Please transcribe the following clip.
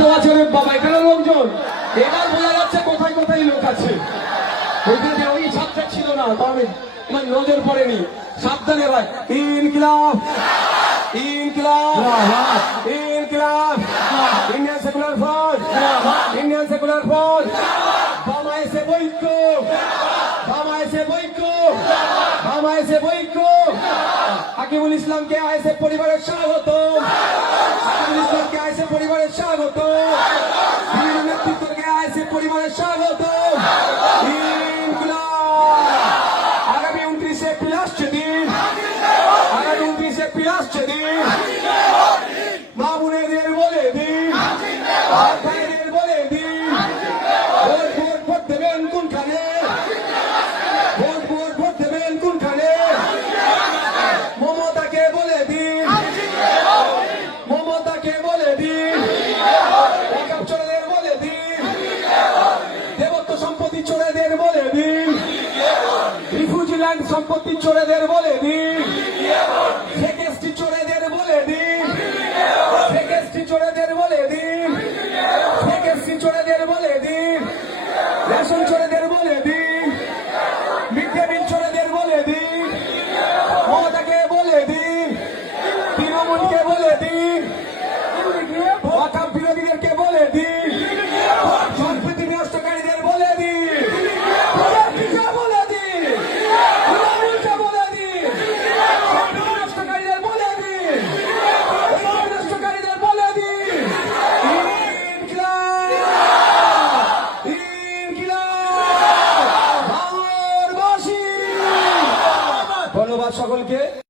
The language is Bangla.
এত বছরের বাবা এখানে লোকজন, এবার বোঝা যাচ্ছে কোথায় কোথায় লোক আছে। ওইখানে ওই ছাত্র ছিল না, তবে মানে নজর পড়েনি। সাবধানে ভাই। ইনকিলাব ইনকিলাব ইনকিলাব, Indian secular front, Indian secular front, বামাইছে বৈক্য, বামাইছে বৈক্য, বামাইছে বৈক্য। হাকিমুল ইসলামকে আইএসএফ পরিবারের স্বাগত, হাকিমুল ইসলামকে আইএসএফ পরিবারের স্বাগত, বীর নেতৃত্বকে আইএসএফ পরিবারের স্বাগত। আগামী 29 এপ্রিল আসছে দিন, আগামী 29 এপ্রিল আসছে দিন, মা বোনেদের বলে দিন, ভাইদের বলে দিন, ভোট ভোট ভোট দেবেন কোনখানে, ভোট ভোট ভোট দেবেন কোনখানে। মমতাকে বলে দিন, মমতাকে বলে দিন, একাপ চোরেদের বলে দিন, দেবত্ব সম্পত্তি চোরেদের বলে দিন, রিফিউজি ল্যান্ড সম্পত্তি চোরেদের বলে দিন, সেকেস্টি চোরেদের বলে দিন, সেকেস্টি চোরেদের বলে দিন, সেকেস্টি চোরেদের বলে দিন, রেশন চোরেদের বলে দিন, মিড ডে মিল চোরেদের বলে দিন, মমতাকে বলে দিন, তৃণমূলকে বলে দিন,